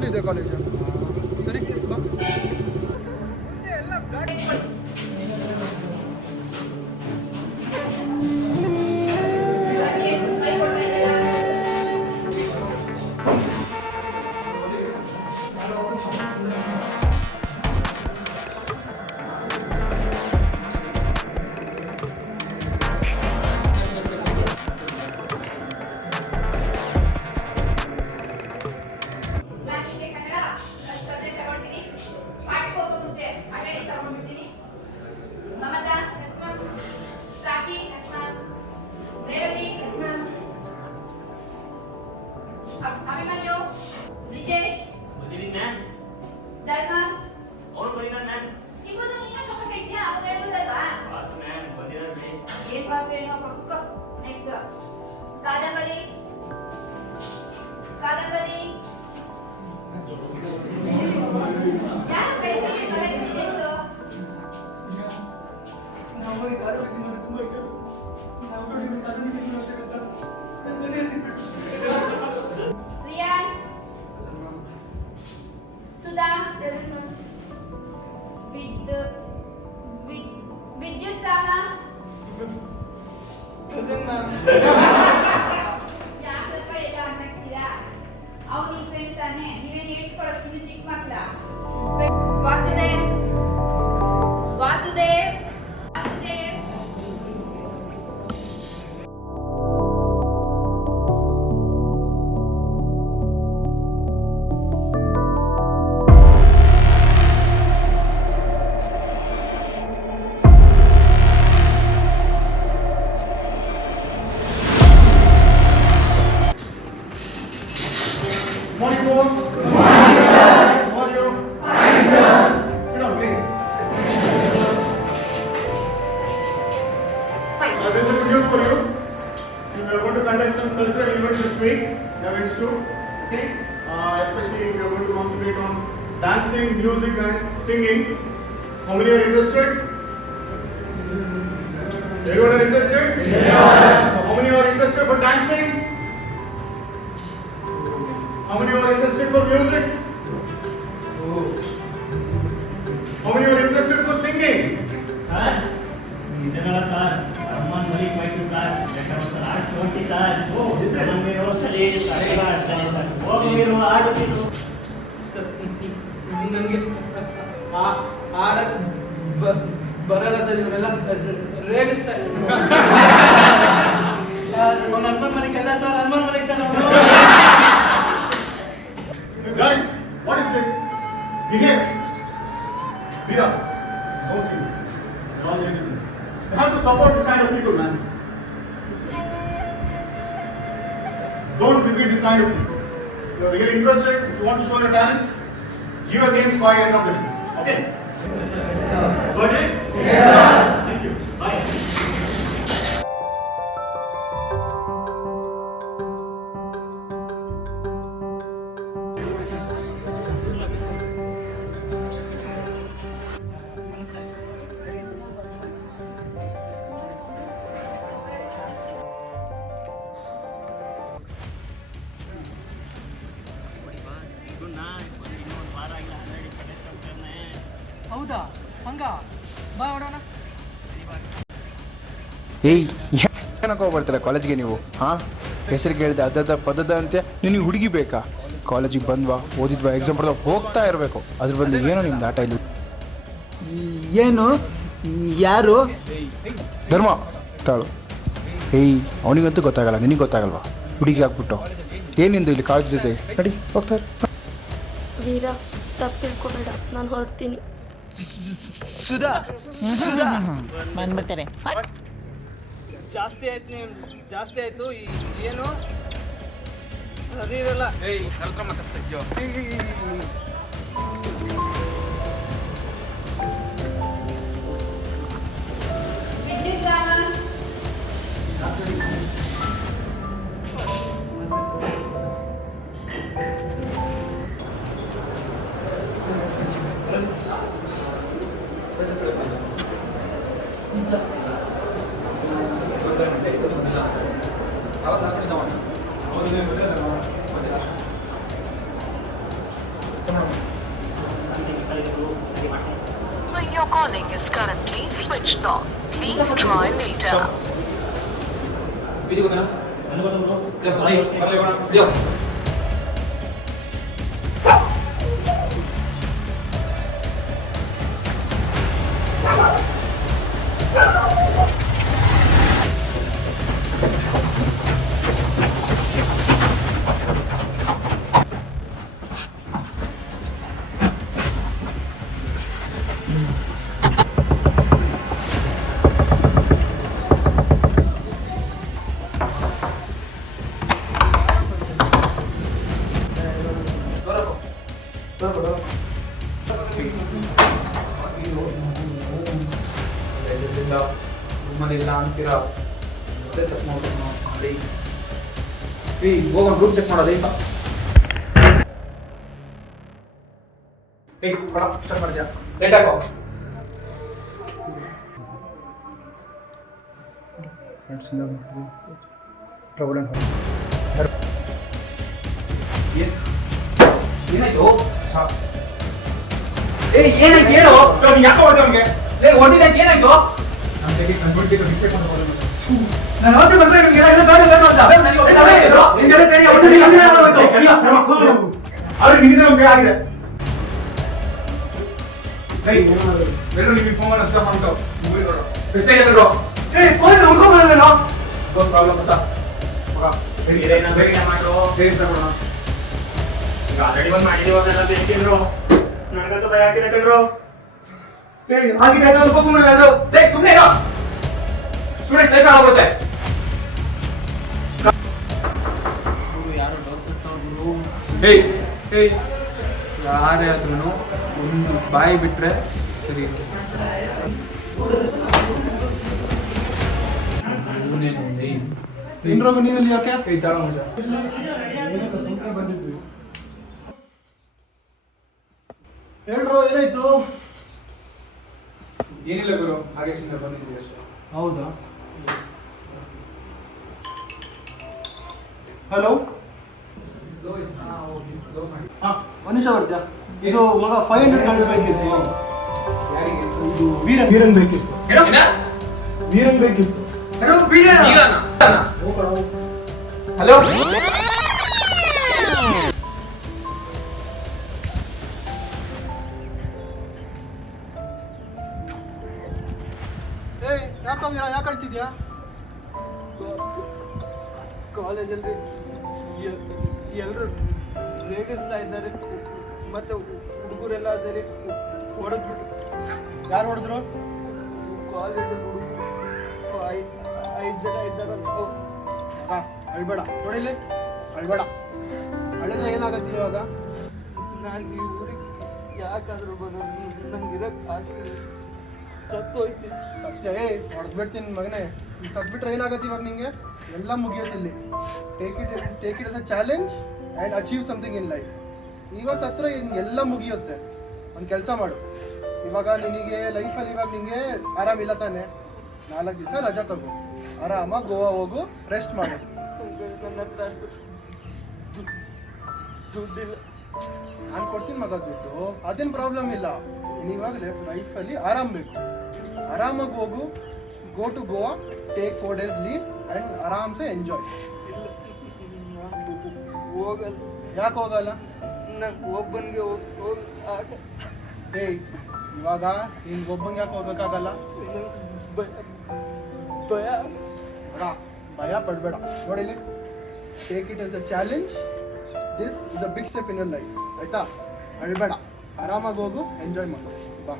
ಇಲ್ಲಿದೆ ಕಾಲೇಜು. ಸರಿ ಬಾ. ಎಲ್ಲ ಬ್ಲ್ಯಾಕ್ ಅಭಿಮನ್ಯು, ಬ್ರಿಜೇಶ್, ಧರ್ಮ, ನಿಮ್ಮದು ನೀನೇ ತಗೊಂಡಿದ್ಯಾ? ಅವ್ರು ಹೇಳುದಲ್ವಾ? ಏನ್ ಪಾಸ್ ಏನೋ ಪಕ್ಕ. ನೆಕ್ಸ್ಟ್ ಕಾದಂಬರಿ ಯಾರು ಕಳಿಸಿದ್ರೆ ಬರೆದಿದ್ದು? ರಿಯಾನ್, ಸುಧಾ, ವಿದ್ಯುತ್ ರಾಮ, ಯಾಕಪ್ಪ ಎಲ್ಲ ಅಂತೀರಾ? ಅವ್ನು ನಿಮ್ಮ ಫ್ರೆಂಡ್ ತಾನೆ, ನೀವೇನು ಹೇಳ್ಸ್ಕೊಳಕ್ ಇನ್ನು ಚಿಕ್ಕ ಮಕ್ಕಳ? Vasudev Morning, folks. Good morning, sir. How are you? Fine, sir. Sit down, please. There's a good news for you. So we are going to conduct some cultural events this week in our institute. Okay. Especially we are going to concentrate on dancing, music, and singing. How many are interested? Everyone are interested? Yeah. How many are interested for dancing? How many are interested for music? How many are interested for singing? Sir, ಇದನ್ನಲ್ಲ sir ಅಮ್ಮನ ಮನೆ ಕೊಯ್ತು sir ಯಾಕಂದ್ರೆ ಆಟ ನೋಡ್ತಿ sir ನಮಗೆ ರೋಸಲ್ಲಿ ಸರಿಗ ಆಡ್ತಾನೆ sir ಹೋಗಿರು ಆಡುತ್ತಿರು ನನಗೆ ಆಡಕ್ ಬರಲ್ಲ ಸರ್ ಇವರೆಲ್ಲ ರೇಗಿಸ್ತಾರೆ ಅವನ ಹನುಮಾನ್ ಮನೆಗೆಲ್ಲ ಸರ್ ಹನುಮಾನ್ ಮನೆಗೆ sir Guys, what is this? Behave. Veera, don't you? Don't anything. You have to support this kind of people, man. Don't repeat this kind of things. If you are really interested, if you want to show your talents, give your games by end of the day. Okay? Got it? Yes, sir. Thank you. Bye. ಹೌದಾ ಹಂಗ ಬಾ ಹೊಡೋಣ ಏಯ್ ಏನಕ್ಕೆ ಹೋಗ್ಬರ್ತೀರ ಕಾಲೇಜ್ಗೆ ನೀವು? ಹಾಂ, ಹೆಸರು ಕೇಳಿದೆ ಅದ ಪದದ ಅಂತೆ. ನಿನಗೆ ಹುಡುಗಿ ಬೇಕಾ? ಕಾಲೇಜಿಗೆ ಬಂದ್ವಾ, ಓದಿದ್ವಾ, ಎಕ್ಸಾಮ್ ಬರ್ದವಾ, ಹೋಗ್ತಾ ಇರಬೇಕು. ಅದ್ರ ಬಂದು ಏನೋ ನಿಮ್ದು ಆಟ ಇಲ್ಲಿ. ಏನು ಯಾರು ಧರ್ಮ ತಾಳು. ಏಯ್ ಅವನಿಗಂತೂ ಗೊತ್ತಾಗಲ್ಲ, ನಿನಗೆ ಗೊತ್ತಾಗಲ್ವಾ? ಹುಡುಗಿ ಹಾಕ್ಬಿಟ್ಟು ಏನಿಂದು ಇಲ್ಲಿ ಕಾಲೇಜ್ ಜೊತೆ ನಡಿ ಹೋಗ್ತಾರೆ. ವೀರ, ತಪ್ಪು ತಿಳ್ಕೊಬೇಡ, ನಾನು ಹೊರಡ್ತೀನಿ. ಸುಧಾ ಬಂದ್ಬಿಡ್ತಾರೆ. ಜಾಸ್ತಿ ಆಯ್ತು ಏನು ಸರಿ ಇರಲ್ಲ. ವಿದ್ಯುತ್ Rama, calling is currently switched off. Please try later. ಇಲ್ಲ ಅಂತೀರಾ ಮತ್ತೆ ಚೆಕ್ ಮಾಡಿ ಹೋಗೋಣ ರೂಮ್ ಚೆಕ್ ಮಾಡೋದು ಚೆಕ್ ಮಾಡಿದ್ಯಾ ಲೇಟ್ ಹಾಕೋ ಪ್ರಾಬ್ಲಮ್ ಏನಾಯ್ತು ಏನಾಯ್ತು ಹೇಳು ಯಾಕೆ ಹೊಡೆದ ನಮಗೆ ಹೊಡೆದಿದ್ದ ಏನಾಯ್ತು ನಾನು ಅವತ್ತೇ ಬಂದ್ರೆ ನಿಮ್ಗೆ ಏನಾಗಿದೆ ಬೇಡ ಬೇಡ ಅಂತ ನಿನ್ಗೆ ಸರಿ ಆದ್ರೆ ನಿನ್ನಿಂದ ನಮ್ಗೆ ಆಗಿದೆ ಎಲ್ಲರೂ ನಿಮಗೆ ಫೋನ್ ಮಾಡಿ ಅಷ್ಟೇ ಮಾಡ್ತಾವ ಪ್ರಾಬ್ಲಮ್ ಸರ್ ಆಲ್ರೆಡಿ ಬಂದು ಮಾಡಿದೀವಲ್ಲ ಬೇಕಿದ್ರು ನನಗಂತೂ ಭಯ ಹಾಕಿದೆ ಕಣ್ರು. ಸುಮ್ಮನೆ ಸ್ಟೂಡೆಂಟ್ಸ್ ಲೈಫ್ ಆಗೋಗುತ್ತೆ ಯಾರೇ ಆದ್ರೂ ಒಂದು ಬಾಯಿ ಬಿಟ್ರೆ ಸರಿ ಇನ್ರೋಗ ನೀವೆಲ್ಲಿ ಯಾಕೆ ಹೇಳ್ರೋ ಏನಾಯ್ತು? ಏನಿಲ್ಲ ಗುರು, ಹಾಗೆ ಸುಮ್ಮನೆ ಬಂದಿದ್ದೀವಿ ಅಷ್ಟೇ. ಹೌದಾ? ಹಲೋ, ಮನುಷ್ಯ ಬರ್ತೀಯಾ? ಇದು ಮಗ 500 ಕಳಿಸ್ಬೇಕಿತ್ತು. ಯಾರಿಗೆ? ಇದು ವೀರನ್ ಬೇಕಿತ್ತು. ವೀರನ್ ಬೇಕಿತ್ತು. ಹಲೋ ಯಾಕೋ ವೀರ ಯಾಕೆ ಕಳ್ತಿದ್ಯಾ? ಕಾಲೇಜಲ್ಲಿ ಎಲ್ಲರೂ ರೇಗಿಸ್ತಾ ಇದ್ದಾರೆ, ಮತ್ತೆ ಹುಡುಗರೆಲ್ಲ ಸರಿ ಹೊಡೆದ್ಬಿಟ್ಟು. ಯಾರು ಹೊಡೆದ್ರು? ಕಾಲೇಜಲ್ಲಿ ಹುಡುಗರು 5 ಜನ ಇದ್ದಾರಂತ. ಅಳ್ಬೇಡ, ನೋಡಿಲ್ಲಿ ಅಳ್ಬೇಡ. ಅಳಿದ್ರೆ ಏನಾಗತ್ತೆ ಇವಾಗ? ನಾನು ಈ ಊರಿಗೆ ಯಾಕಾದ್ರೂ ಬಂದು ನಂಗೆ ಇರಕ್ಕೆ ಆಗ್ತಿದೆ, ಸತ್ತೋಯ್ತು. ಸತ್ಯ ಹೊಡೆದ್ಬಿಡ್ತೀನಿ ಮಗನೇ. ಈಗ ಸತ್ಬಿಟ್ರೆ ಏನಾಗತ್ತೆ ಇವಾಗ ನಿಂಗೆ? ಎಲ್ಲ ಮುಗಿಯುತ್ತೆ ಇಲ್ಲಿ. Take it as a challenge and achieve something in life. ಇವಾಗ ಸತ್ರ ಎಲ್ಲ ಮುಗಿಯುತ್ತೆ. ಒಂದು ಕೆಲಸ ಮಾಡು, ಇವಾಗ ನಿನಗೆ ಲೈಫಲ್ಲಿ ಇವಾಗ ನಿನಗೆ ಆರಾಮಿಲ್ಲ ತಾನೆ, 4 ದಿವಸ ರಜಾ ತಗೋ, ಆರಾಮಾಗಿ ಗೋವಾ ಹೋಗು, ರೆಸ್ಟ್ ಮಾಡು. ನನ್ನ ಹತ್ರ ಅಷ್ಟು ದುಡ್ಡಿಲ್ಲ. ನಾನು ಕೊಡ್ತೀನಿ ಮಗ ದುಡ್ಡು, ಅದೇನು ಪ್ರಾಬ್ಲಮ್ ಇಲ್ಲ. ನೀವಾಗ ಲೈಫಲ್ಲಿ ಆರಾಮ್ ಬೇಕು, ಆರಾಮಾಗಿ ಹೋಗು. Go to Goa, take 4 days leave and ಆರಾಮ್ಸೆ ಎಂಜಾಯ್. ಹೋಗಲ್ಲ. ಯಾಕೆ ಹೋಗಲ್ಲ? ನಂಗೆ ಒಬ್ಬನಿಗೆ ಇವಾಗ ನಿನ್ಗೆ ಒಬ್ಬಂಗೆ ಯಾಕೆ ಹೋಗೋಕ್ಕಾಗಲ್ಲ? ಭಯ. ಬೇಡ, ಭಯ ಪಡಬೇಡ. ನೋಡಿಲಿ, take it as a challenge. This is a big step in your life. ಆಯ್ತಾ? ಅಳ್ಬೇಡ, ಆರಾಮಾಗಿ ಹೋಗು, ಎಂಜಾಯ್ ಮಾಡು. ಬಾ.